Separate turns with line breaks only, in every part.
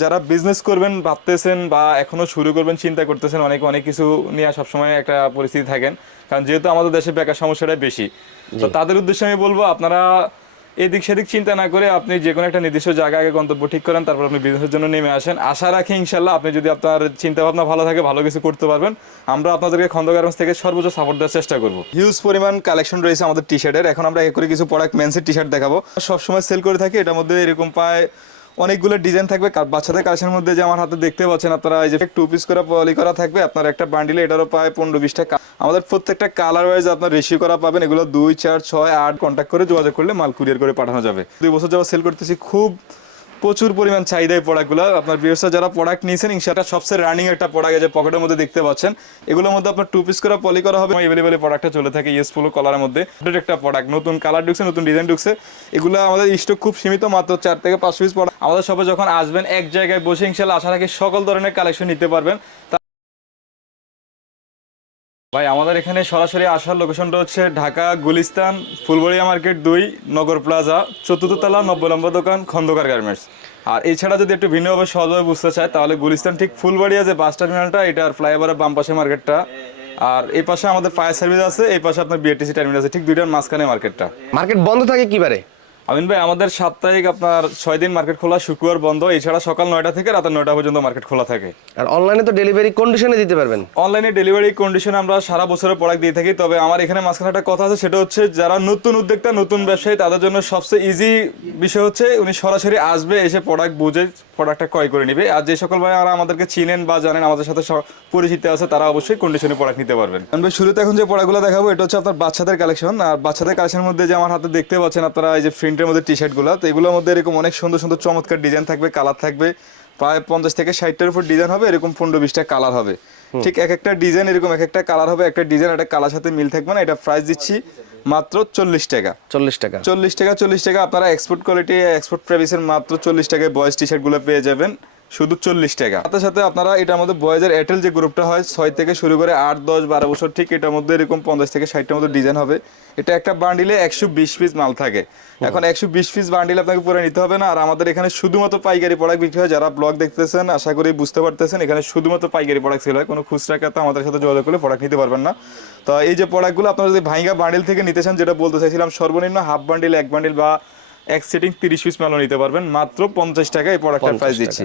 যারা বিজনেস করবেন ভাবতেছেন বা এখনও শুরু করবেন চিন্তা করতেছেন অনেক অনেক কিছু নিয়ে সবসময় একটা পরিস্থিতি থাকেন। কারণ যেহেতু আমাদের দেশে বেকার সমস্যাটাই বেশি তো তাদের উদ্দেশ্যে আমি বলব আপনারা এদিক সেদিক চিন্তা না করে আপনি যে কোনো একটা নির্দিষ্ট জায়গায় আগে গন্তব্য ঠিক করেন তারপর আপনি বিজনেসের জন্য নেমে আসেন। আশা রাখি ইনশাল্লাহ আপনি যদি আপনার চিন্তা ভাবনা ভালো থাকে ভালো কিছু করতে পারবেন আমরা আপনাদেরকে খন্দ গার্মেন্টস থেকে সর্বোচ্চ সাপোর্ট দেওয়ার চেষ্টা করব। হিউজ পরিমাণ কালেকশন রয়েছে আমাদের টি শার্টের এখন আমরা এক করে কিছু প্রোডাক্ট মেন্সের টি শার্ট দেখাবো। সবসময় সেল করে থাকি এটার মধ্যে এরকম পায় অনেকগুলো ডিজাইন থাকবে। বাচ্চাদের কালেকশনের মধ্যে যে আমার হাতে দেখতে পাচ্ছেন আপনারা, এই যে টু পিস করে পলি করা থাকবে, আপনার একটা বান্ডিলে এটারও পায় পনেরো বিশটা আমাদের প্রত্যেকটা কালার ওয়াইজ আপনার রেশিও করা পাবেন, এগুলো দুই, চার, ছয়, আট কন্ট্যাক্ট করে যোগাযোগ করলে মাল কুরিয়ার করে পাঠানো যাবে। দুই বছর যাওয়া সেল করতেছি, খুব প্রচুর পরিমাণ চাহিদা এই প্রোডাক্টগুলো আপনার বিয়ার্সরা যারা প্রোডাক্ট নিয়েছেন সেটা সবচেয়ে রানিং একটা প্রোডাক্ট আছে পকেটের মধ্যে দেখতে পাচ্ছেন। এগুলোর মধ্যে আপনার টু পিস করে পলি করা হবে। এভেলেবেল প্রোডাক্টটা চলে থাকে ইয়েস ফুলো কলারের মধ্যে। একটা প্রোডাক্ট নতুন কালার ঢুকছে, নতুন ডিজাইন ঢুকছে। এগুলো আমাদের স্টক খুব সীমিত, মাত্র চার থেকে পাঁচ পিস প্রোডাক্ট আমাদের সবাই যখন আসবেন, এক জায়গায় বসে ইনশাল্লাহ আশা রাখি সকল ধরনের কালেকশন নিতে পারবেন। ভাই, আমাদের এখানে সরাসরি আসার লোকেশনটা হচ্ছে ঢাকা, গুলিস্তান, ফুলবড়িয়া মার্কেট দুই, নগর প্লাজা, চতুর্থ তলা, নব্বই নম্বর দোকান, খন্দকার গার্মেন্টস। আর এছাড়া যদি একটু ভিন্নভাবে সহজভাবে বুঝতে চায়, তাহলে গুলিস্তান ঠিক ফুলবাড়িয়া যে বাস টার্মিনালটা এটার ফ্লাইওভারের বাম পাশে মার্কেটটা আর এই পাশে আমাদের ফায়ার সার্ভিস আছে, এই পাশে আপনার বিএটিসি টার্মিনাল আছে, ঠিক দুইটার মাঝখানে মার্কেটটা
মার্কেট বন্ধ থাকে কি বারে
আমিন ভাই আমাদের সাপ্তাহিক আপনার ছয় দিন মার্কেট খোলা শুক্রবার বন্ধ। এছাড়া সকাল নয়টা থেকে রাত নয়টা পর্যন্ত মার্কেট খোলা থাকে।
আর অনলাইনে তো ডেলিভারি কন্ডিশনে দিতে পারবেন।
অনলাইনে ডেলিভারি কন্ডিশন আমরা সারা বছরের প্রোডাক্ট দিয়ে থাকি তবে আমার এখানে মাঝখানে একটা কথা আছে সেটা হচ্ছে যারা নতুন উদ্যোক্তা নতুন ব্যবসায়ী তাদের জন্য সবচেয়ে ইজি বিষয় হচ্ছে উনি সরাসরি আসবে এসে প্রোডাক্ট বুঝে প্রোডাক্টটা ক্রয় করে নেবে। আর যে সকল ভাই আর আমাদেরকে চিনেন বা জানেন আমাদের সাথে পরিচিত আছে তারা অবশ্যই কন্ডিশনে প্রোডাক্ট নিতে পারবেন। আমি শুরুতে এখন যে প্রোডাক্টগুলো দেখাবো এটা হচ্ছে আপনার বাচ্চাদের কালেকশন আর বাচ্চাদের কালেকশনের মধ্যে যে আমার হাতে দেখতে পাচ্ছেন আপনারা এই যে প্রিন্টের মধ্যে টি শার্টগুলো তো এগুলোর মধ্যে এরকম অনেক সুন্দর সুন্দর চমৎকার ডিজাইন থাকবে কালার থাকবে। প্রায় পঞ্চাশ থেকে ষাটটার উপর ডিজাইন হবে এরকম পনেরো বিশটা কালার হবে। ঠিক এক একটা ডিজাইন এরকম এক একটা কালার হবে একটা ডিজাইন একটা কালার সাথে মিল থাকবে না এটা প্রাইস দিচ্ছি মাত্র চল্লিশ টাকা।
চল্লিশ টাকা।
চল্লিশ টাকা চল্লিশ টাকা আপনারা এক্সপোর্ট কোয়ালিটি এক্সপোর্ট প্রেভিসের মাত্র চল্লিশ টাকায় বয়েজ টি শার্টগুলো পেয়ে যাবেন শুধু চল্লিশ টাকা। সাথে সাথে আপনারা এটার মধ্যে বয়েজের এয়ারটেল যে গ্রুপটা হয় ছয় থেকে শুরু করে আট দশ বারো বছর ঠিক এটার মধ্যে এরকম পঞ্চাশ থেকে ষাটটার মধ্যে ডিজাইন হবে। এটা একটা বান্ডিলে একশো বিশ পিস মাল থাকে। এখন একশো বিশ পিস বান্ডিল আপনাকে পুরো নিতে হবে না। আর আমাদের এখানে শুধুমাত্র পাইকারি প্রোডাক্ট বিক্রি হয়। যারা ব্লগ দেখতেছেন আশা করি বুঝতে পারতেছেন এখানে শুধুমাত্র পাইকারি প্রোডাক্ট সেল হয়। কোনো খুচরা ক্রেতা আমাদের সাথে যোগাযোগ করলে প্রোডাক্ট নিতে পারবেন না। তো এই যে প্রোডাক্টগুলো আপনারা যদি ভাইঙ্গা বান্ডিল থেকে নিতে চান যেটা বলতে চাইছিলাম সর্বনিম্ন হাফ বান্ডিল এক বান্ডিল বা এক সেটিং তিরিশ পিস মালও নিতে পারবেন। মাত্র পঞ্চাশ টাকা এই প্রোডাক্টের
50
প্রাইস দিচ্ছি।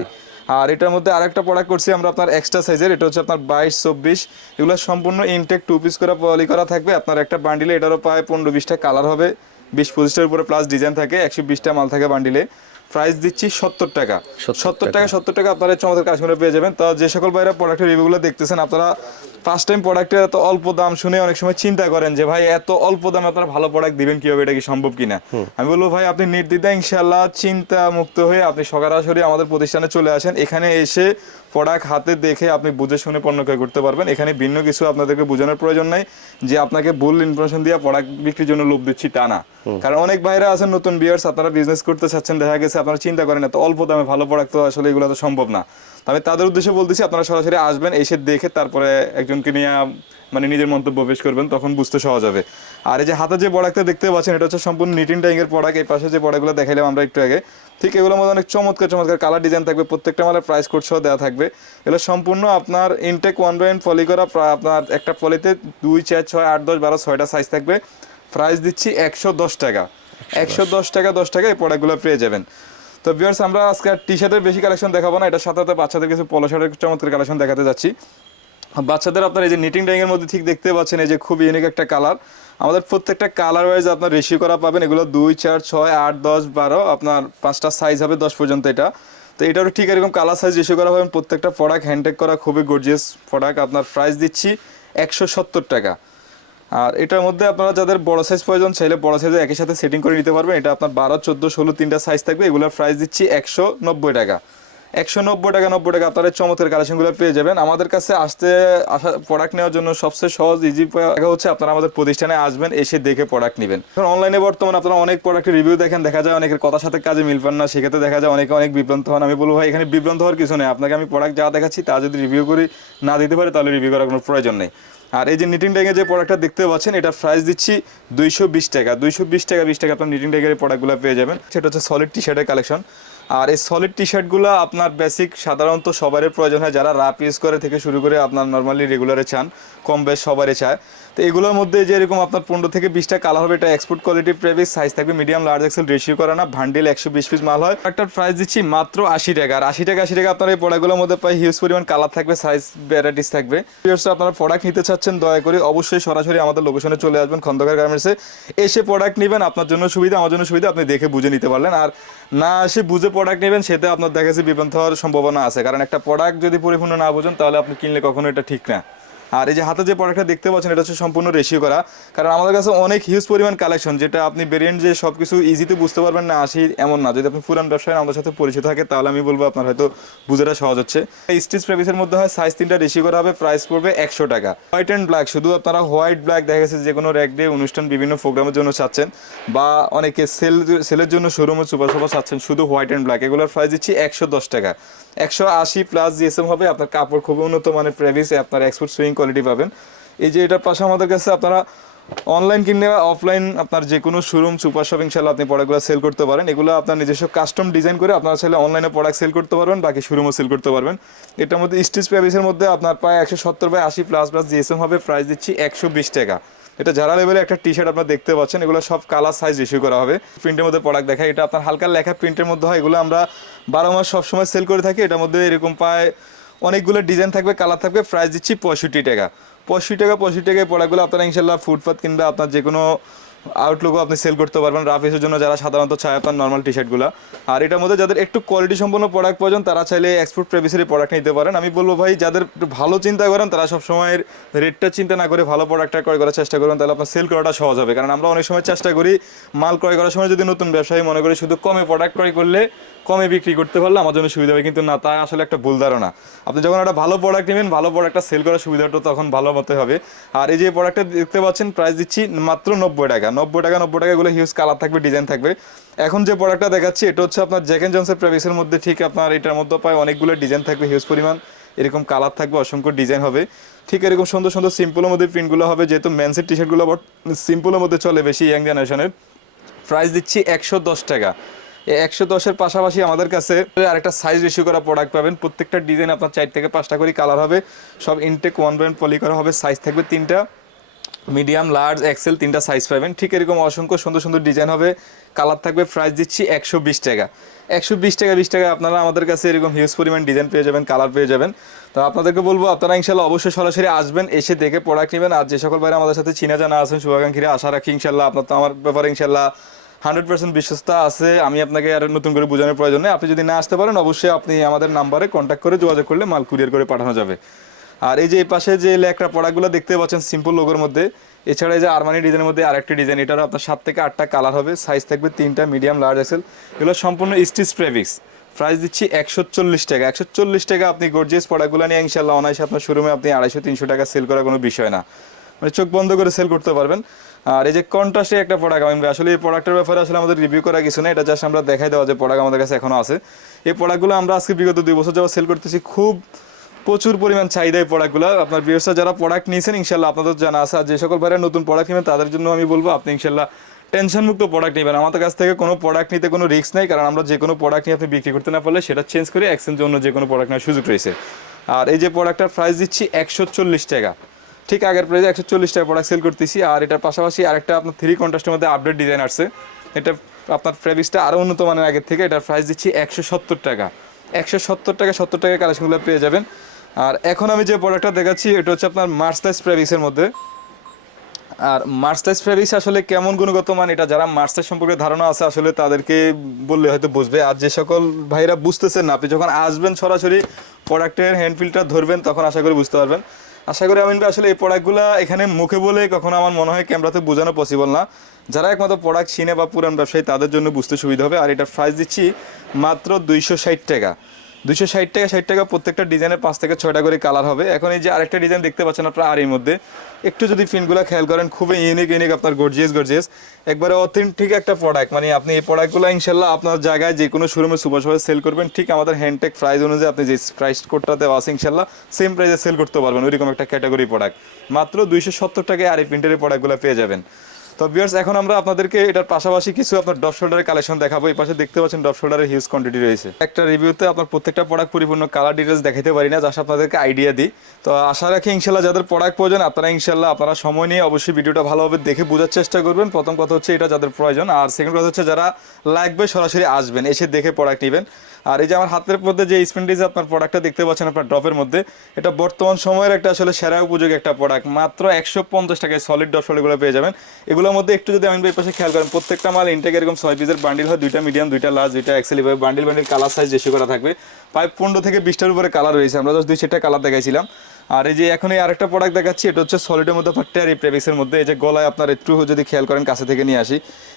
আর এটার মধ্যে আরেকটা প্রোডাক্ট করছি আমরা আপনার এক্সট্রা সাইজের এটা হচ্ছে আপনার বাইশ চব্বিশ। এগুলো সম্পূর্ণ ইনটেক টু পিস করে পলি করা থাকবে। আপনার একটা বান্ডিলে এটারও প্রায় পনেরো বিশটা কালার হবে। বিশ পঁচিশটার উপরে প্লাস ডিজাইন থাকে একশো বিশটা মাল থাকে বান্ডিলে প্রাইস দিচ্ছি সত্তর টাকা। সত্তর টাকা। সত্তর টাকা আপনারা চমৎকার কাশ্মীরে পেয়ে যাবেন। তো যে সকল বাইরে প্রোডাক্টের রিভিউগুলো দেখতেছেন আপনারা ফার্স্ট টাইম প্রোডাক্টের এত অল্প দাম শুনে অনেক সময় চিন্তা করেন যে ভাই এত অল্প দামে আপনারা ভালো প্রোডাক্ট দিবেন কীভাবে? এটা কি সম্ভব কিনা? আমি বলব ভাই আপনি নির্দ্বিধায় ইনশাল্লাহ চিন্তা মুক্ত হয়ে আপনি সরাসরি আমাদের প্রতিষ্ঠানে চলে আসেন। এখানে এসে প্রোডাক্ট হাতে দেখে আপনি বুঝে শুনে পণ্য ক্রয় করতে পারবেন। এখানে ভিন্ন কিছু আপনাদেরকে বোঝানোর প্রয়োজন নাই যে আপনাকে ভুল ইনফরমেশন দিয়ে প্রোডাক্ট বিক্রির জন্য লোভ দিচ্ছি তা না। কারণ অনেক ভাইরা আছেন নতুন বিয়ার্স আপনারা বিজনেস করতে চাচ্ছেন দেখা গেছে আপনারা চিন্তা করেন এত অল্প দামে ভালো প্রোডাক্ট তো আসলে এগুলো তো সম্ভব না। আমি তাদের উদ্দেশ্যে বলতেছি আপনারা সরাসরি আসবেন এসে দেখে তারপরে একজনকে নিয়ে মানে নিজের মন্তব্য পেশ করবেন তখন বুঝতে সহজ হবে। আর এই যে হাতে যে প্রোডাক্টটা দেখতে পাচ্ছেন এটা হচ্ছে সম্পূর্ণ নিটিং টাইং এর প্রোডাক্ট এই পাশে যে প্রোডাক্টগুলো দেখাইলাম আমরা একটু আগে ঠিক এগুলোর মধ্যে অনেক চমৎকার চমৎকার কালার ডিজাইন থাকবে প্রত্যেকটা মালের প্রাইস কোড সহ দেওয়া থাকবে। এগুলো সম্পূর্ণ আপনার intact one by one poly করা আপনার একটা পলিতে দুই চার ছয় আট দশ বারো ছয়টা সাইজ থাকবে। প্রাইস দিচ্ছি একশো দশ টাকা। একশো দশ। টাকা দশ টাকা এই প্রোডাক্টগুলো পেয়ে যাবেন। তো ভিউয়ার্স আমরা আজকে টি শার্টের বেশি কালেকশন দেখাবো না। এটার সাথে সাথে বাচ্চাদের কিছু পলো শার্টের চমৎকার কালেকশন দেখাতে যাচ্ছি। বাচ্চাদের আপনার এই যে নিটিং ডাইং এর মধ্যে ঠিক দেখতে পাচ্ছেন, এই যে খুব ইউনিক একটা কালার আমাদের প্রত্যেকটা কালার ওয়াইজ আপনার রেশিও করা পাবেন, এগুলো দুই, চার, ছয়, আট, দশ, বারো, আপনার পাঁচটা সাইজ হবে দশ পর্যন্ত এটা। তো এটারও ঠিক এরকম কালার সাইজ রেশিও করা পাবেন। প্রত্যেকটা প্রোডাক্ট হ্যান্ডটেক করা, খুবই গর্জিয়াস প্রোডাক্ট আপনার প্রাইস দিচ্ছি একশো সত্তর টাকা। আর এটার মধ্যে আপনারা যাদের বড় সাইজ প্রয়োজন চাইলে বড় সাইজে একই সাথে সেটিং করে নিতে পারবেন। এটা আপনার বারো, চোদ্দ, ষোলো তিনটা সাইজ থাকবে। এগুলোর প্রাইস দিচ্ছি একশো নব্বই টাকা। একশো নব্বই টাকা নব্বই টাকা আপনারা চমৎকার কালেকশনগুলো পেয়ে যাবেন। আমাদের কাছে আসতে, আসা প্রোডাক্ট নেওয়ার জন্য সবচেয়ে সহজ ইজি হচ্ছে আপনারা আমাদের প্রতিষ্ঠানে আসবেন, এসে দেখে প্রোডাক্ট নেবেন। এখন অনলাইনে বর্তমানে আপনারা অনেক প্রোডাক্টের রিভিউ দেখেন, দেখা যায় অনেকের কথার সাথে কাজে মিল পান না, সেক্ষেত্রে দেখা যায় অনেকে অনেক বিভ্রান্ত হন। আমি বলব, ভাই, এখানে বিভ্রান্ত হওয়ার কিছু নেই। আপনাকে আমি প্রোডাক্ট যা দেখাচ্ছি তা যদি রিভিউ করি, না দিতে পারে, তাহলে রিভিউ করার কোনো প্রয়োজন নেই। আর এই যে নিটিং ট্যাগের যে প্রোডাক্টটা দেখতে পাচ্ছেন, এটার প্রাইস দিচ্ছি দুইশো বিশ টাকা। দুইশো বিশ টাকা বিশ টাকা আপনার নিটিং ট্যাগের প্রোডাক্টগুলো পেয়ে যাবেন। সেটা হচ্ছে সলিড টি শার্টের কালেকশন আর এই সলিড টি শার্টগুলো আপনার বেসিক সাধারণত সবারই প্রয়োজন হয়। যারা রাপ ইউজ করে থেকে শুরু করে আপনার নর্মালি রেগুলারে চান, কম বেশ সবারই চায়। তো এগুলোর মধ্যে যে এরকম আপনার পনেরো থেকে বিশটা কালার হবে, এটা এক্সপোর্ট কোয়ালিটি প্রেভিস সাইজ থাকবে মিডিয়াম লার্জ এক্সেল রেশিও করে না ভান্ডিল একশো বিশ পিস মাল হয়। একটা প্রাইস দিচ্ছি মাত্র আশি টাকা, আর আশি টাকা আশি টাকা আপনার এই প্রোডাক্টগুলোর মধ্যে প্রায় হিউজ পরিমাণ কালার থাকবে সাইজ ভ্যারাইটিস থাকবে। আপনারা প্রোডাক্ট নিতে চাচ্ছেন, দয়া করে অবশ্যই সরাসরি আমাদের লোকেশনে চলে আসবেন খন্দকার গার্মেন্টসে এসে প্রোডাক্ট নেবেন, আপনার জন্য সুবিধা, আমার জন্য সুবিধা, আপনি দেখে বুঝে নিতে পারলেন। আর না এসে বুঝে প্রোডাক্ট নেবেন, সেটা আপনার দেখা যাচ্ছে বিভ্রান্ত হওয়ার সম্ভাবনা আছে। কারণ একটা প্রোডাক্ট যদি পরিপূর্ণ না বুঝেন, তাহলে আপনি কিনলে কখনো এটা ঠিক না। আর এই যে হাতে যে প্রোডাক্টটা দেখতে পাচ্ছেন, এটা হচ্ছে সম্পূর্ণ রেশিও করা। কারণ আমাদের কাছে অনেক হিউজ পরিমাণ কালেকশন যেটা আপনি ভেরিয়েন্ট যে সব কিছু ইজিতে বুঝতে পারবেন, না আসি এমন না। যদি আপনি পুরান ব্যবসায়, আমাদের সাথে পরিচিত থাকে, তাহলে আমি বলব আপনার হয়তো বুঝাটা সহজ হচ্ছে। স্টিচ প্রেভিসের মধ্যে হয় সাইজ তিনটা রেশিও করা হবে প্রাইস পড়বে একশো টাকা। হোয়াইট অ্যান্ড ব্ল্যাক শুধু আপনারা হোয়াইট ব্ল্যাক দেখা গেছে যে কোনো র্যাক ডে অনুষ্ঠান বিভিন্ন প্রোগ্রামের জন্য চাচ্ছেন, বা অনেকে সেল সেলের জন্য শোরুমে সুপার সুপার চাচ্ছেন, শুধু হোয়াইট অ্যান্ড ব্ল্যাক এগুলোর প্রাইস দিচ্ছি একশো দশ টাকা। একশো আশি প্লাস জিএসএম হবে, আপনার কাপড় খুবই উন্নত মানের প্রেভিস আপনার এক্সপোর্ট সুইং কোয়ালিটি পাবেন। এই যে এটার পাশে আমাদের কাছে আপনারা অনলাইন কিনলে বা অফলাইন আপনার যে কোনো শোরুম সুপার শপিং সেল আপনি প্রোডাক্টগুলো সেল করতে পারেন। এগুলো আপনার নিজস্ব কাস্টম ডিজাইন করে আপনারা চাইলে অনলাইনে প্রোডাক্ট সেল করতে পারবেন, বাকি শোরুমও সেল করতে পারবেন। এটার মধ্যে স্টিচ প্যাবিসের মধ্যে আপনার প্রায় একশো সত্তর বাই আশি প্লাস প্লাস জিএসএম হবে প্রাইস দিচ্ছি একশো বিশ টাকা। এটা যারা লেভেলে একটা টি শার্ট আপনারা দেখতে পাচ্ছেন, এগুলো সব কালার সাইজ ইস্যু করা হবে। প্রিন্টের মধ্যে প্রোডাক্ট দেখায়, এটা আপনার হালকা লেখা প্রিন্টের মধ্যে হয়, এগুলো আমরা বারো মাস সবসময় সেল করে থাকি, এটার মধ্যে এরকম পায় অনেকগুলো ডিজাইন থাকবে কালার থাকবে প্রাইস দিচ্ছি পঁয়ষট্টি টাকা। পঁয়ষট্টি টাকা, পঁয়ষট্টি টাকায় প্রোডাক্টগুলো আপনারা ইনশাল্লাহ ফুটপাথ কিংবা আপনার যে কোনো আউটলুকও আপনি সেল করতে পারবেন। রাফিসের জন্য যারা সাধারণত চায় আপনার নর্মাল টি শার্টগুলো আর এটার মধ্যে যাদের একটু কোয়ালিটি সম্পন্ন প্রোডাক্ট প্রয়োজন, তারা চাইলে এক্সপোর্ট প্রেভিসের প্রোডাক্ট নিতে পারেন। আমি বলব ভাই, যাদের একটু ভালো চিন্তা করেন, তারা সবসময় রেটটা চিন্তা না করে ভালো প্রোডাক্টটা ক্রয় করার চেষ্টা করবেন তাহলে আপনার সেল করাটা সহজ হবে। কারণ আমরা অনেক সময় চেষ্টা করি মাল ক্রয় করার সময় যদি নতুন ব্যবসায়ী মনে করি শুধু কমে প্রোডাক্ট ক্রয় করলে কমে বিক্রি করতে পারলে আমার জন্য সুবিধা হবে। কিন্তু না, তা আসলে একটা ভুল ধারণা। আপনি যখন একটা ভালো প্রোডাক্ট নেবেন, ভালো প্রোডাক্টটা সেল করার সুবিধাটা তখন ভালো মতো হবে। আর এই যে প্রোডাক্টটা দেখতে পাচ্ছেন প্রাইস দিচ্ছি মাত্র নব্বই টাকা। নব্বই টাকা নব্বই টাকা এগুলো হিউজ কালার থাকবে ডিজাইন থাকবে। এখন যে প্রোডাক্টটা দেখাচ্ছি, এটা হচ্ছে আপনার জ্যাক এন্ড জনসের প্রাইসের মধ্যে ঠিক আপনার এটার মধ্যে প্রায় অনেকগুলো ডিজাইন থাকবে হিউজ পরিমাণ। এরকম কালার থাকবে, অসংখ্য ডিজাইন হবে। ঠিক এরকম সুন্দর সুন্দর সিম্পলের মধ্যে প্রিন্টগুলো হবে, যেহেতু মেন্সের টি শার্টগুলো সিম্পলের মধ্যে চলে বেশি ইয়াং জেনারেশনের প্রাইস দিচ্ছি একশো দশ টাকা। একশো দশের পাশাপাশি আমাদের কাছে আরেকটা সাইজ রেশিও করা প্রোডাক্ট পাবেন। প্রত্যেকটা ডিজাইন আপনার চার থেকে পাঁচটা করে কালার হবে। সব ইনটেক ওয়ান ব্র্যান্ড পলি করা হবে। সাইজ থাকবে তিনটা। মিডিয়াম লার্জ এক্সেল তিনটা সাইজ পাবেন। ঠিক এরকম অসংখ্য সুন্দর সুন্দর ডিজাইন হবে। কালার থাকবে প্রাইস দিচ্ছি একশো বিশ টাকা। একশো বিশ টাকা বিশ টাকা আপনারা আমাদের কাছে এরকম হিউজ পরিমাণ ডিজাইন পেয়ে যাবেন কালার পেয়ে যাবেন। তো আপনাদেরকে বলব, আপনারা ইনশাল্লাহ অবশ্যই সরাসরি আসবেন, এসে দেখে প্রোডাক্ট নেবেন। আর যে সকল বাইরে আমাদের সাথে চিনা জানা আছেন, শুভাকাঙ্ক্ষীরা, আশা রাখি ইনশাল্লাহ আপনার তো আমার ব্যাপারে ইনশাল্লাহ হান্ড্রেড পার্সেন্ট বিশ্বস্তা আছে, আমি আপনাকে আর নতুন করে বোঝানোর প্রয়োজন। নেই আপনি যদি না আসতে পারেন, অবশ্যই আপনি আমাদের নাম্বারে কন্ট্যাক্ট করে যোগাযোগ করলে মাল কুরিয়ার করে পাঠানো যাবে। আর এই যে এই পাশে যে লেখরা প্রোডাক্টগুলো দেখতে পাচ্ছেন সিম্পল লোগোর মধ্যে, এছাড়া এই যে আরমানি ডিজাইনের মধ্যে আরেকটি ডিজাইন এটারও আপনার সাত থেকে আটটা কালার হবে সাইজ থাকবে তিনটা মিডিয়াম লার্জ এক্সেল এগুলো সম্পূর্ণ স্টিচ প্রেভিক্স প্রাইস দিচ্ছি একশো চল্লিশ টাকা। একশো চল্লিশ টাকা আপনি গর্জিয়াস প্রোডাক্টগুলো নিয়ে ইনশাল্লাহ অনায়াসে আপনার শোরুমে আপনি আড়াইশো, তিনশো টাকা সেল করার কোনো বিষয় না। মানে চোখ বন্ধ করে সেল করতে পারবেন। আর এই যে কন্ট্রাস্টে একটা প্রোডাক্ট আমি আসলে এই প্রোডাক্টের ব্যাপারে আসলে আমাদের রিভিউ করা কিছু না এটা জাস্ট আমরা দেখাই দেওয়া যে প্রোডাক্ট আমাদের কাছে এখনও আছে। এই প্রোডাক্টগুলো আমরা আজকে বিগত দুই বছর যাওয়া সেল করতেছি, খুব প্রচুর পরিমাণ চাহিদা এই প্রোডাক্টগুলো আপনার বিয়েসা যারা প্রোডাক্ট নিয়েছেন ইনশাল্লাহ আপনাদের জানা আছে, আর যে সকল বাইরে নতুন প্রোডাক্ট নেবেন, তাদের জন্য আমি বলব, আপনি ইনশাল্লাহ টেনশন মুক্ত প্রোডাক্ট নেবেন। আমাদের কাছ থেকে কোনো প্রোডাক্ট নিতে কোনো রিস্ক নেই, কারণ আমরা যে কোনো প্রোডাক্ট নিয়ে আপনি বিক্রি করতে না পারলে সেটা চেঞ্জ করে এক্সচেঞ্জ জন্য যে কোনো প্রোডাক্ট নেওয়ার সুযোগ রয়েছে। আর এই যে প্রোডাক্টটার প্রাইস দিচ্ছি একশো চল্লিশ টাকা। ঠিক আগের প্রাইসে একশো চল্লিশ টাকা প্রোডাক্ট সেল করতেছি, আর এটার পাশাপাশি আরেকটা আপনার থ্রি কন্ট্রাস্টের মধ্যে আপডেট ডিজাইন আসছে। এটা আপনার প্রেভিসটা আরও উন্নত মানের আগের থেকে, এটার প্রাইস দিচ্ছি একশো সত্তর টাকা। একশো সত্তর টাকা সত্তর টাকা কালেকশনগুলো পেয়ে যাবেন। আর এখন আমি যে প্রোডাক্টটা দেখাচ্ছি, এটা হচ্ছে আপনার মার্সলাইস প্রেভিসের মধ্যে। আর মার্সলাইস ফেব্রিক্স আসলে কেমন গুণগত মান, এটা যারা মার্সলাইস সম্পর্কে ধারণা আছে, আসলে তাদেরকে বললে হয়তো বুঝবে। আর যে সকল ভাইরা বুঝতেছেন না, আপনি যখন আসবেন সরাসরি প্রোডাক্টের হ্যান্ড ফিলটা ধরবেন, তখন আশা করি বুঝতে পারবেন। আশা করি আমিন ভাই, আসলে এই প্রোডাক্টগুলো এখানে মুখে বলে কখনো আমার মনে হয় ক্যামেরাতে বোঝানো পসিবল না। যারা একমাত্র প্রোডাক্ট চিনে বা পুরান ব্যবসায়ী, তাদের জন্য বুঝতে সুবিধা হবে। আর এটার প্রাইস দিচ্ছি মাত্র দুইশো ষাট টাকা। দুইশো ষাট টাকা ষাট টাকা প্রত্যেকটা ডিজাইনের পাঁচ থেকে ছয়টা করে কালার হবে। এখন এই যে আরেকটা ডিজাইন দেখতে পাচ্ছেন আপনার আর এর মধ্যে। একটু যদি ফিনগুলো খেয়াল করেন, খুবই ইউনিক ইউনিক আপনার গর্জিয়াস গর্জিয়াস একবারে অথেন্টিক একটা প্রোডাক্ট মানে আপনি এই প্রোডাক্টগুলো ইনশাল্লাহ আপনার জায়গায় যে কোনো শোরুমে সুপার শপে সেল করবেন। ঠিক আমাদের হ্যান্ডটেক প্রাইস অনুযায়ী আপনি যে প্রাইস কোডটা দেওয়া আছে ইনশাল্লাহ সেম প্রাইসে সেল করতে পারবেন। ওইরকম একটা ক্যাটাগরি প্রোডাক্ট মাত্র দুইশো সত্তর টাকায় আর এই প্রিন্টারের প্রোডাক্টগুলো পেয়ে যাবেন। তো বিয়ার্স এখন আমরা আপনাদেরকে এটার পাশাপাশি কিছু আপনার ডপ শোল্ডারের কালেকশন দেখাবো। এই পাশে দেখতে পাচ্ছেন ডপ শোল্ডারের হিউজ কোয়ান্টিটি রয়েছে। একটা রিভিউতে আপনার প্রত্যেকটা প্রোডাক্ট পরিপূর্ণ কালার ডিটেলস দেখাতে পারি না যার আপনাদেরকে আইডিয়া দিই। তো আশা রাখি ইনশাল্লাহ যাদের প্রোডাক্ট প্রয়োজন, আপনারা ইনশাল্লাহ আপনারা সময় নিয়ে অবশ্যই ভিডিওটা ভালোভাবে দেখে বোঝার চেষ্টা করবেন। প্রথম কথা হচ্ছে এটা যাদের প্রয়োজন, আর সেকেন্ড কথা হচ্ছে যারা লাগবে, সরাসরি আসবেন, এসে দেখে প্রোডাক্ট নেবেন। আর এই যে আমার হাতের মধ্যে যে স্পিন্ডিজ আপনার প্রোডাক্টটা দেখতে পাচ্ছেন আপনার ড্রপের মধ্যে, এটা বর্তমান সময়ের একটা আসলে সেরা উপযোগী একটা প্রোডাক্ট মাত্র একশো পঞ্চাশ টাকায় সলিড ড্রপ এগুলো পেয়ে যাবেন। এগুলোর মধ্যে একটু যদি আমি এই পাশে খেয়াল করেন, প্রত্যেকটা মাল ইনটেক এরকম ছয় পিসের বান্ডিল হয়, দুইটা মিডিয়াম দুইটা লার্জ দুইটা এক্সেল এভাবে bundle bundle colour size ratio করা থাকবে। প্রায় পনেরো থেকে বিশটার উপরে কালার রয়েছে। আমরা জাস্ট দুই সেটা কালার দেখাইছিলাম। আর এই যে এখন এই আরেকটা প্রোডাক্ট দেখাচ্ছি, এটা হচ্ছে সলিডের মধ্যে আপনার ট্যারি প্রেভিক্সের মধ্যে। এই যে গলায় আপনার একটু যদি খেয়াল করেন, কাছে থেকে নিয়ে আসি।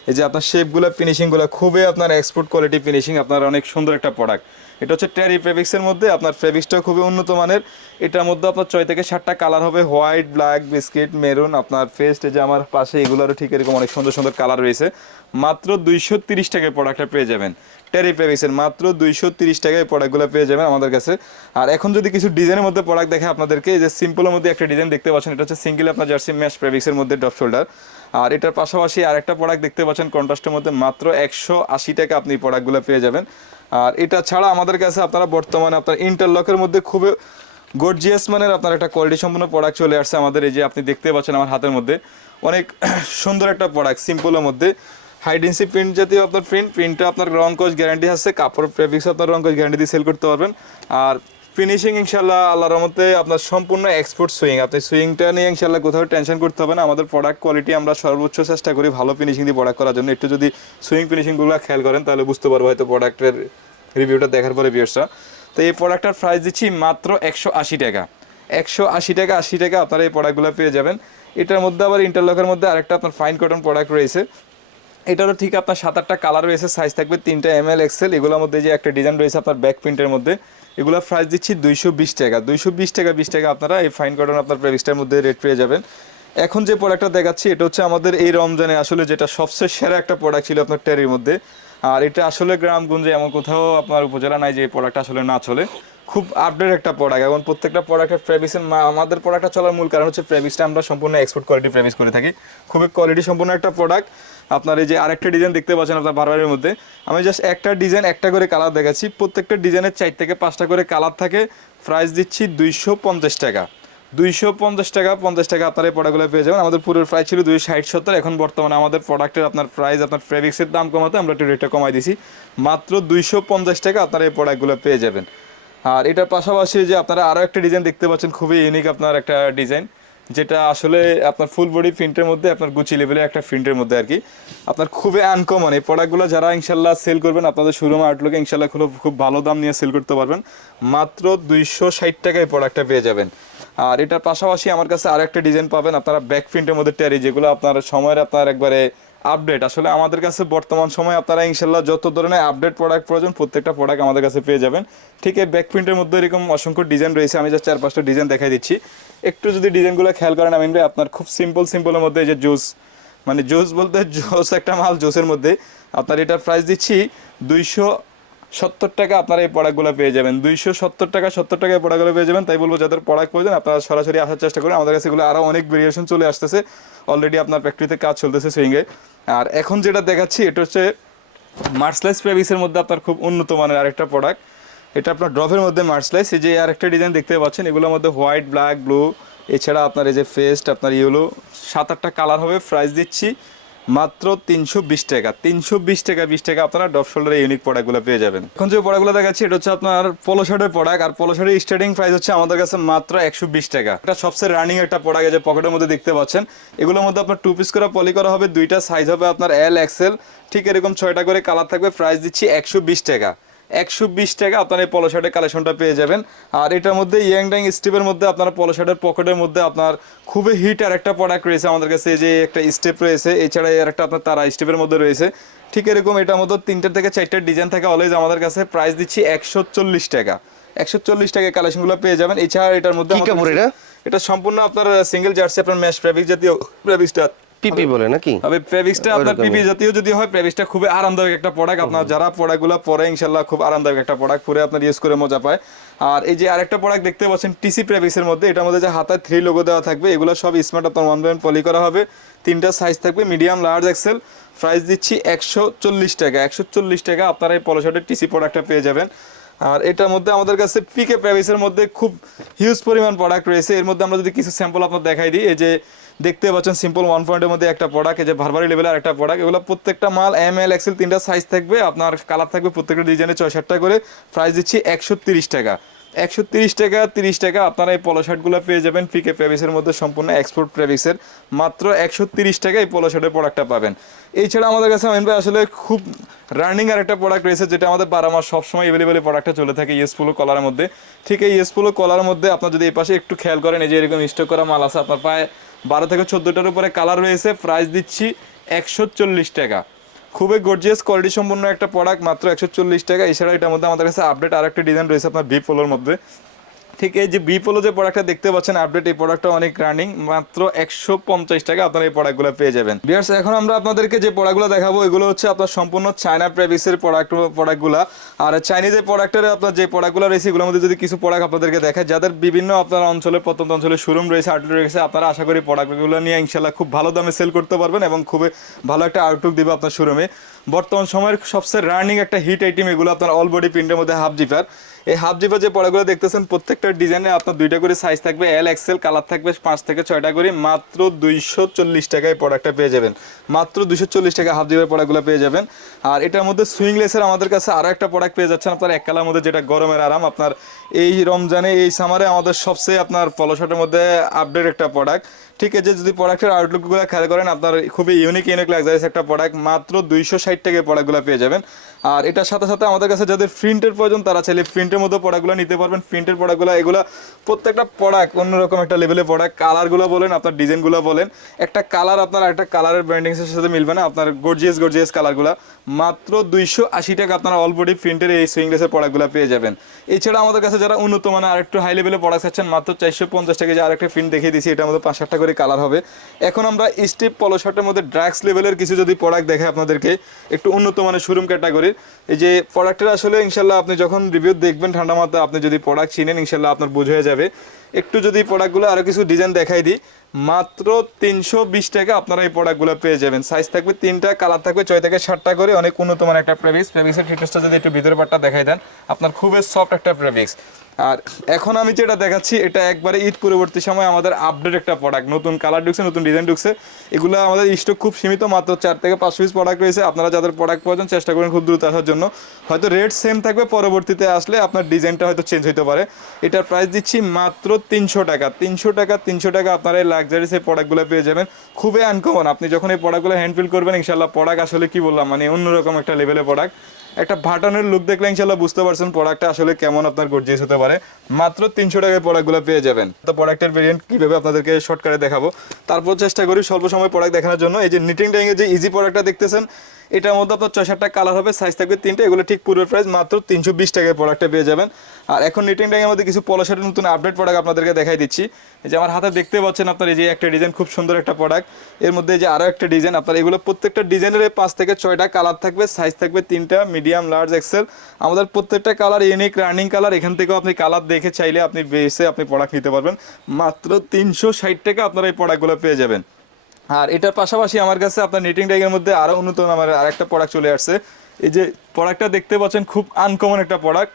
এই যে আপনার শেপগুলো ফিনিশিংগুলো খুবই আপনার এক্সপোর্ট কোয়ালিটি ফিনিশিং আপনার অনেক সুন্দর একটা প্রোডাক্ট এটা হচ্ছে ট্যারি প্রেভিক্সের মধ্যে, আপনার ফেভিক্সটাও খুবই উন্নত মানের। এটার মধ্যে আপনার ছয় থেকে সাতটা কালার হবে হোয়াইট ব্ল্যাক বিস্কিট মেরুন আপনার ফেস্ট যে আমার পাশে এগুলোরও ঠিক এরকম অনেক সুন্দর সুন্দর কালার রয়েছে। মাত্র দুইশো তিরিশ টাকায় প্রোডাক্টটা পেয়ে যাবেন। ট্যারি প্রেভিক্সের মাত্র দুইশো তিরিশ টাকায় প্রোডাক্টগুলো পেয়ে যাবেন আমাদের কাছে। আর এখন যদি কিছু ডিজাইনের মধ্যে প্রোডাক্ট দেখে আপনাদেরকে যে সিম্পলের মধ্যে একটা ডিজাইন দেখতে পাচ্ছেন, এটা হচ্ছে সিঙ্গেল আপনার জার্সি ম্যাশ প্রেভিক্সের মধ্যে ডপ শোল্ডার আর এটার পাশাপাশি আরেকটা প্রোডাক্ট দেখতে পাচ্ছেন কন্ট্রাস্টের মধ্যে মাত্র একশো আশি টাকা আপনি প্রোডাক্টগুলো পেয়ে যাবেন। আর এটা ছাড়া আমাদের কাছে আপনারা বর্তমানে আপনার ইন্টারলকের মধ্যে খুবই গর্জিয়াস মানের আপনার একটা কোয়ালিটি সম্পূর্ণ প্রোডাক্ট চলে আসছে আমাদের। এই যে আপনি দেখতে পাচ্ছেন আমার হাতের মধ্যে, অনেক সুন্দর একটা প্রোডাক্ট সিম্পলের মধ্যে। হাইডেন্সি প্রিন্ট জাতীয় আপনার প্রিন্ট প্রিন্টটা আপনার রং কোচ গ্যারান্টি আছে, কাপড় ফেব্রিক্স আপনার রং কোচ গ্যারান্টি দিয়ে সেল করতে পারবেন। আর ফিনিশিং ইনশাল্লাহ আল্লাহর রহমতে আপনার সম্পূর্ণ এক্সপোর্ট সুইং আপনি সুইংটা নিয়ে ইনশাল্লাহ কোথাও টেনশন করতে হবে না। আমাদের প্রোডাক্ট কোয়ালিটি আমরা সর্বোচ্চ চেষ্টা করি ভালো ফিনিশিং দিয়ে প্রোডাক্ট করার জন্য। একটু যদি সুইং ফিনিশিংগুলো খেয়াল করেন, তাহলে বুঝতে পারব হয়তো প্রোডাক্টের রিভিউটা দেখার পরে ভিউসটা তো এই প্রোডাক্টটার প্রাইস দিচ্ছি মাত্র একশো আশি টাকা। একশো আশি টাকা আশি টাকা আপনারা এই প্রোডাক্টগুলো পেয়ে যাবেন। এটার মধ্যে আবার ইন্টারলকের মধ্যে আরেকটা আপনার ফাইন কটন প্রোডাক্ট রয়েছে। এটারও ঠিক আপনার সাত আটটা কালার রয়েছে সাইজ থাকবে তিনটা এম এল এক্সেল এগুলোর মধ্যে যে একটা ডিজাইন রয়েছে আপনার ব্যাক প্রিন্টের মধ্যে এগুলো প্রাইস দিচ্ছি দুইশো বিশ টাকা। দুইশো বিশ টাকা বিশ টাকা আপনারা এই ফাইন কটন আপনার প্রেভিক্সটার মধ্যে রেট পেয়ে যাবেন। এখন যে প্রোডাক্টটা দেখাচ্ছি, এটা হচ্ছে আমাদের এই রমজানে আসলে যেটা সবচেয়ে সেরা একটা প্রোডাক্ট ছিল আপনার টেরির মধ্যে। আর এটা আসলে গ্রামগঞ্জে এমন কোথাও আপনার উপজেলা নাই যে এই প্রোডাক্ট আসলে না চলে। খুব আপডেট একটা প্রোডাক্ট এবং প্রত্যেকটা প্রোডাক্টের প্রেভিসের আমাদের প্রোডাক্টটা চলার মূল কারণ হচ্ছে প্রেভিসটা আমরা সম্পূর্ণ এক্সপোর্ট কোয়ালিটি প্রেভিস করে থাকি। খুবই কোয়ালিটি সম্পূর্ণ একটা প্রোডাক্ট আপনার এই যে আরেকটা ডিজাইন দেখতে পাচ্ছেন আপনার বারবারের মধ্যে। আমি জাস্ট একটা ডিজাইন একটা করে কালার দেখাচ্ছি। প্রত্যেকটা ডিজাইনের চার থেকে পাঁচটা করে কালার থাকে। প্রাইস দিচ্ছি দুইশো পঞ্চাশ টাকা। দুইশো পঞ্চাশ টাকা পঞ্চাশ টাকা আপনার এই প্রোডাক্টগুলো পেয়ে যাবেন। আমাদের পুরো প্রাইস ছিল দুইশো ষাট সত্তর। এখন বর্তমানে আমাদের প্রোডাক্টের আপনার প্রাইস আপনার ফেব্রিক্সের দাম কমাতে আমরা একটু রেটটা কমাই দিছি। মাত্র দুইশো পঞ্চাশ টাকা আপনারা এই প্রোডাক্টগুলো পেয়ে যাবেন। আর এটার পাশাপাশি যে আপনারা আরও একটা ডিজাইন দেখতে পাচ্ছেন, খুবই ইউনিক আপনার একটা ডিজাইন যেটা আসলে আপনার ফুল বডি প্রিন্টের মধ্যে, আপনার গুচি লেভেলের একটা প্রিন্টের মধ্যে আর কি আপনার খুবই আনকমন এই প্রোডাক্টগুলো যারা ইনশাল্লাহ সেল করবেন, আপনাদের শোরুম আউটলুকে ইনশাল্লাহ খুব খুব ভালো দাম নিয়ে সেল করতে পারবেন। মাত্র দুইশো ষাট টাকায় প্রোডাক্টটা পেয়ে যাবেন। আর এটার পাশাপাশি আমার কাছে আরেকটা ডিজাইন পাবেন, আপনারা ব্যাক প্রিন্টের মধ্যে ট্যারি যেগুলো আপনার সময়ের আপনার একবারে আপডেট। আসলে আমাদের কাছে বর্তমান সময় আপনারা ইনশাল্লাহ যত ধরনের আপডেট প্রোডাক্ট প্রয়োজন, প্রত্যেকটা প্রোডাক্ট আমাদের কাছে পেয়ে যাবেন। ঠিক এই ব্যাক প্রিন্টের মধ্যে এরকম অসংখ্য ডিজাইন রয়েছে, আমি যা চার পাঁচটা ডিজাইন দেখাই দিচ্ছি। একটু যদি ডিজাইনগুলো খেয়াল করেন আমি আপনার খুব সিম্পল সিম্পলের মধ্যে এই যে জুস মানে জুস বলতে জুস একটা মাল জুসের মধ্যে। আপনার এটার প্রাইস দিচ্ছি দুইশো সত্তর টাকা আপনারা এই প্রোডাক্টগুলো পেয়ে যাবেন। দুইশো সত্তর টাকা সত্তর টাকা এই প্রোডাক্টগুলো পেয়ে যাবেন। তাই বলব, যাদের প্রোডাক্ট প্রয়োজন, আপনারা সরাসরি আসার চেষ্টা করুন। আমাদের কাছে এগুলো আরও অনেক ভেরিয়েশন চলে আসতেছে। অলরেডি আপনার ফ্যাক্টরিতে কাজ চলতেছে সুইংয়ে আর এখন যেটা দেখাচ্ছি, এটা হচ্ছে মার্সলাইস প্রেভিসের মধ্যে আপনার খুব উন্নত মানের আরেকটা প্রোডাক্ট এটা আপনার ড্রপের মধ্যে মার্সলাইস এই যে আরেকটা ডিজাইন দেখতে পাচ্ছেন, এগুলোর মধ্যে হোয়াইট ব্ল্যাক ব্লু এছাড়া আপনার এই যে ফেস্ট আপনার ইয়েলো সাত আটটা কালার হবে। প্রাইস দিচ্ছি মাত্র তিনশো বিশ টাকা, তিনশো বিশ টাকা বিশ টাকা আপনারা ডপ শোল্ডারের ইউনিক প্রোডাক্টগুলো পেয়ে যাবেন। এখন যে প্রোডাক্টগুলো দেখাচ্ছি, এটা হচ্ছে আপনার পোলো শার্টের প্রোডাক্ট আর পোলো শার্টের স্টার্টিং প্রাইস হচ্ছে আমাদের কাছে মাত্র একশো বিশ টাকা। এটা সবচেয়ে রানিং একটা প্রোডাক্ট যে পকেটের মধ্যে দেখতে পাচ্ছেন। এগুলোর মধ্যে আপনার টু পিস করা পলি করা হবে, দুইটা সাইজ হবে আপনার এল এক্সেল ঠিক এরকম ছয়টা করে কালার থাকবে প্রাইস দিচ্ছি একশো বিশ টাকা। একশো বিশ টাকা আপনার এই পলো শার্টের কালেকশনটা পেয়ে যাবেন। আর এটার মধ্যে ইয়াং ড্যাং স্টেপের মধ্যে আপনার পলো শার্টের পকেটের মধ্যে আপনার খুবই হিট আর একটা প্রোডাক্ট রয়েছে আমাদের কাছে যে একটা স্টেপ রয়েছে এছাড়া এর একটা আপনার তারা স্টেপের মধ্যে রয়েছে। ঠিক এরকম এটার মধ্যে তিনটার থেকে চারটার ডিজাইন থাকে অলওয়েজ আমাদের কাছে প্রাইস দিচ্ছি একশো চল্লিশ টাকা। একশো চল্লিশ টাকা কালেকশনগুলো পেয়ে যাবেন। এছাড়া এটার মধ্যে?
এটা?
সম্পূর্ণ আপনার সিঙ্গেল জার্সি আপনার ম্যাশ ফ্যাব্রিক জাতীয় ফ্যাব্রিক্সটা
পিপি বলে নাকি?
তবে প্রেভিক্সটা আপনার পিপি জাতীয় যদি হয় প্রেভিক্সটা খুবই আরামদায়ক একটা প্রোডাক্ট আপনার যারা প্রোডাক্টগুলো পরে ইনশাল্লাহ খুব আরামদায়ক একটা প্রোডাক্ট পরে আপনার ইউজ করে মজা পায়। আর এই যে আরেকটা প্রোডাক্ট দেখতে পাচ্ছেন টিসি প্রেভিসের মধ্যে এটার মধ্যে যে হাতায় থ্রি লোগো দেওয়া থাকবে এগুলো সব স্মার্ট আপনার ওয়ান পয়েন্ট পলি করা হবে। তিনটা সাইজ থাকবে মিডিয়াম লার্জ এক্সেল প্রাইস দিচ্ছি একশো চল্লিশ টাকা একশো চল্লিশ টাকা আপনারা এই পলো শার্টের টিসি প্রোডাক্টটা পেয়ে যাবেন। আর এটার মধ্যে আমাদের কাছে পিকে প্রাইভেসের মধ্যে খুব হিউজ পরিমাণ প্রোডাক্ট রয়েছে। এর মধ্যে আমরা যদি কিছু স্যাম্পল আপনার দেখাই দিই, এই যে দেখতে পাচ্ছেন সিম্পল ওয়ান পয়েন্টের মধ্যে একটা প্রোডাক্ট এই যে ভারবারি লেভেলের একটা প্রোডাক্ট এগুলো প্রত্যেকটা মাল এম এল এক্সেল তিনটা সাইজ থাকবে, আপনার কালার থাকবে প্রত্যেকটা ডিজাইনে ছয় সাতটা করে। প্রাইস দিচ্ছি একশো টাকা। একশো তিরিশ টাকা তিরিশ টাকা আপনারা এই পলো শার্টগুলো পেয়ে যাবেন পিকে প্রেভিসের মধ্যে সম্পূর্ণ এক্সপোর্ট প্রেভিসের মাত্র একশো তিরিশ টাকা এই পলো শার্টের প্রোডাক্টটা পাবেন। এছাড়া আমাদের কাছে আমিন ভাই আসলে খুব রানিং আর একটা প্রোডাক্ট রয়েছে, যেটা আমাদের বারো মাস সবসময় এভেলেবেল প্রোডাক্টটা চলে থাকে ইয়েস পুলো কলার মধ্যে। ঠিক এই ইয়েস পুলো কলার মধ্যে আপনার যদি এই পাশে একটু খেয়াল করেন, এই যে এরকম স্টক করা মাল আছে, আপনার প্রায় বারো থেকে চোদ্দোটার উপরে কালার রয়েছে। প্রাইস দিচ্ছি একশো চল্লিশ টাকা। খুবই গর্জিয়াস কোয়ালিটি সম্পন্ন একটা প্রোডাক্ট মাত্র একশো চল্লিশ টাকা। এছাড়া এটার মধ্যে আমাদের কাছে আপডেট আর একটা ডিজাইন রয়েছে আপনার বি পোলোর মধ্যে। ঠিক এই যে বি পোলো যে প্রোডাক্টটা দেখতে পাচ্ছেন আপডেট এই প্রোডাক্টটা অনেক রানিং মাত্র একশো পঞ্চাশ টাকা আপনারা এই প্রোডাক্টগুলো পেয়ে যাবেন। বিয়ার্স এখন আমরা আপনাদেরকে যে প্রোডাক্টগুলো দেখাবো, এগুলো হচ্ছে আপনার সম্পূর্ণ চায়না প্রেভিসের প্রোডাক্ট প্রোডাক্টগুলো আর চাইনিজ এই প্রোডাক্টের আপনার যে প্রোডাক্টগুলো রয়েছে, এগুলোর মধ্যে যদি কিছু প্রোডাক্ট আপনাদেরকে দেখায়, যাদের বিভিন্ন আপনার অঞ্চলে, প্রত্যন্ত অঞ্চলে শোরুম রয়েছে আউটলেট রয়েছে, আপনারা আশা করি প্রোডাক্টগুলো নিয়ে ইনশাল্লাহ খুব ভালো দামে সেল করতে পারবেন এবং খুবই ভালো একটা আউটলুক দিবে আপনার শোরুমে বর্তমান সময়ের সবচেয়ে রানিং একটা হিট আইটেম এগুলো আপনার অল বডি প্রিন্টের মধ্যে হাফ জিপার এই হাফ জিপার যে পড়াগুলো দেখতেছেন, প্রত্যেকটা ডিজাইনে আপনার দুইটা করে সাইজ থাকবে এল এক্সেল কালার থাকবে, পাঁচ থেকে ছয়টা করে, মাত্র দুইশো চল্লিশ টাকায় প্রোডাক্টটা পেয়ে যাবেন। মাত্র দুইশো চল্লিশ টাকা হাফ জিপার পড়াগুলো পেয়ে যাবেন। আর এটার মধ্যে সুইংলেসের আমাদের কাছে আরও একটা প্রোডাক্ট পেয়ে যাচ্ছেন আপনার এক কালার মধ্যে, যেটা গরমের আরাম। আপনার এই রমজানে, এই সামারে আমাদের সবচেয়ে আপনার পলো মধ্যে আপডেট একটা প্রোডাক্ট ঠিক আছে, যদি প্রোডাক্টের আউটলুকগুলো খেয়াল করেন, আপনার খুবই ইউনিক ইউনিক লাগজারিস একটা প্রোডাক্ট মাত্র দুইশো ষাট টাকায় প্রোডাক্টগুলো পেয়ে যাবেন। আর এটার সাথে সাথে আমাদের কাছে যাদের প্রিন্টের প্রয়োজন, তারা চাইলে প্রিন্টের মধ্যে প্রোডাক্টগুলো নিতে পারবেন। প্রিন্টের প্রোডাক্টগুলো এগুলো প্রত্যেকটা প্রোডাক্ট অন্যরকম একটা লেভেলের প্রোডাক্ট কালারগুলো বলেন, আপনার ডিজাইনগুলো বলেন, একটা কালার আপনার একটা কালারের ব্র্যান্ডিংসের সাথে মিলবে না। আপনার গর্জিয়াস গর্জিয়াস কালারগুলো। মাত্র দুইশো আশি টাকা আপনারা অলরেডি প্রিন্টের এই সুইংলেসের প্রোডাক্টগুলো পেয়ে যাবেন। এছাড়া আমাদের কাছে যারা উন্নত মানে আরেকটু হাই লেভেলের প্রোডাক্ট চাচ্ছেন, মাত্র চারশো পঞ্চাশ টাকা যে আরেকটা প্রিন্ট দেখিয়ে দিয়েছি, এটার মধ্যে পাঁচ সাতটা করে কালার হবে। এখন আমরা স্টিপ পলো শার্টের মধ্যে ড্রাগস লেভেলের কিছু যদি প্রোডাক্ট দেখে আপনাদেরকে, একটু উন্নত মানের শোরুম ক্যাটাগরির এই যে প্রোডাক্টের আসলে ইনশাল্লাহ আপনি যখন রিভিউ দেখবেন ঠান্ডা মাথা আপনি যদি প্রোডাক্ট চিনেন, ইনশাল্লাহ আপনার বুঝ যাবে। একটু যদি প্রোডাক্টগুলো আরও কিছু ডিজাইন দেখাই দিই, মাত্র তিনশো বিশ টাকা আপনারা এই প্রোডাক্টগুলো পেয়ে যাবেন। সাইজ থাকবে তিনটা কালার থাকবে ছয় থেকে সাতটা করে। অনেক উন্নত মানের একটা প্রেভিক্স প্রেভিক্সের ফিটনেসটা যদি একটু ভিতরে পাটটা দেখাই দেন, আপনার খুবই সফট একটা প্রেভিক্স আর এখন আমি যেটা দেখাচ্ছি, এটা একবারে ঈদ পরবর্তী সময় আমাদের আপডেট একটা প্রোডাক্ট নতুন কালার ঢুকছে, নতুন ডিজাইন ঢুকছে। এগুলো আমাদের স্টক খুব সীমিত, মাত্র চার থেকে পাঁচ পিস প্রোডাক্ট রয়েছে। আপনারা যাদের প্রোডাক্ট প্রয়োজন, চেষ্টা করেন খুব দ্রুত আসার জন্য। হয়তো রেট সেম থাকবে, পরবর্তীতে আসলে আপনার ডিজাইনটা হয়তো চেঞ্জ হতে পারে। এটার প্রাইস দিচ্ছি মাত্র তিনশো টাকা। তিনশো টাকা তিনশো টাকা আপনারা এই লাক্সারিস এই প্রোডাক্টগুলো পেয়ে যাবেন। খুবই আনকমন আপনি যখন এই প্রোডাক্টগুলো হ্যান্ডফিল করবেন ইনশাল্লাহ প্রোডাক্ট আসলে কি বললাম মানে অন্যরকম একটা লেভেলের প্রোডাক্ট একটা বাটনের লুক দেখলে ইনশাল্লাহ বুঝতে পারছেন প্রোডাক্টটা আসলে কেমন আপনার গর্জিয়াস হতে পারে। মাত্র তিনশো টাকায় প্রোডাক্টগুলো পেয়ে যাবেন। তো প্রোডাক্টের ভেরিয়েন্ট কীভাবে আপনাদেরকে শর্টকাটে দেখাবো? তারপর চেষ্টা করি স্বল্প সময় প্রোডাক্ট দেখানোর জন্য। এই যে নিটিং ডাইংয়ের যে ইজি প্রোডাক্টটা দেখতেছেন, এটার মধ্যে আপনার ছয় সাতটা কালার হবে সাইজ থাকবে তিনটে, এগুলো ঠিক পূর্বের প্রাইস মাত্র তিনশো বিশ টাকায় প্রোডাক্টটা পেয়ে যাবেন। আর এখন নিটিং ডাইংয়ের মধ্যে কিছু পলো শার্টের নতুন আপডেট প্রোডাক্ট আপনাদেরকে দেখাই দিচ্ছি। এই যে আমার হাতে দেখতে পাচ্ছেন আপনার, এই যে একটা ডিজাইন খুব সুন্দর একটা প্রোডাক্টের মধ্যে যে আরও একটা ডিজাইন আপনার এগুলো প্রত্যেকটা ডিজাইনের পাঁচ থেকে ছয়টা কালার থাকবে সাইজ থাকবে তিনটা মিডিয়াম লার্জ এক্সেল আমাদের প্রত্যেকটা কালার ইউনিক রানিং কালার এখান থেকেও আপনি কালার দেখে চাইলে আপনি বেসে আপনি প্রোডাক্ট নিতে পারবেন। মাত্র তিনশো ষাট টাকা আপনারা এই প্রোডাক্টগুলো পেয়ে যাবেন। আর এটার পাশাপাশি আমার কাছে আপনার নিটিং ট্যাগের মধ্যে আরও উন্নত আমার আরেকটা প্রোডাক্ট চলে আসছে। এই যে প্রোডাক্টটা দেখতে পাচ্ছেন, খুব আনকমন একটা প্রোডাক্ট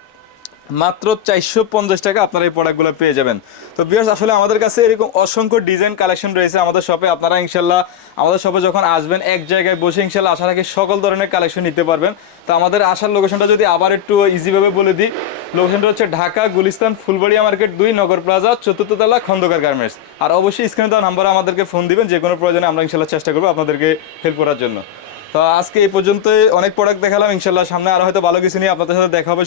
মাত্র চারশো পঞ্চাশ টাকা আপনারা এই প্রোডাক্টগুলো পেয়ে যাবেন। তো বিয়ার্স আসলে আমাদের কাছে এরকম অসংখ্য ডিজাইন কালেকশন রয়েছে আমাদের শপে আপনারা ইনশাল্লাহ আমাদের শপে যখন আসবেন, এক জায়গায় বসে ইনশাল্লাহ আশা রাখি সকল ধরনের কালেকশন নিতে পারবেন। তো আমাদের আসার লোকেশনটা যদি আবার একটু ইজিভাবে বলে দিই লোকেশনটা হচ্ছে ঢাকা গুলিস্তান ফুলবাড়িয়া মার্কেট দুই, নগর প্লাজা, চতুর্থ তলা, খন্দকার গার্মেন্টস। আর অবশ্যই স্ক্রিনে দেওয়া নাম্বারে আমাদেরকে ফোন দিবেন, যে কোনো প্রয়োজনে আমরা ইনশাল্লাহ চেষ্টা করব আপনাদেরকে হেল্প করার জন্য। তো আজকে এই পর্যন্ত অনেক প্রোডাক্ট দেখালাম ইনশাল্লাহ। সামনে আরও হয়তো ভালো কিছু নিয়ে আপনাদের সাথে দেখা হবে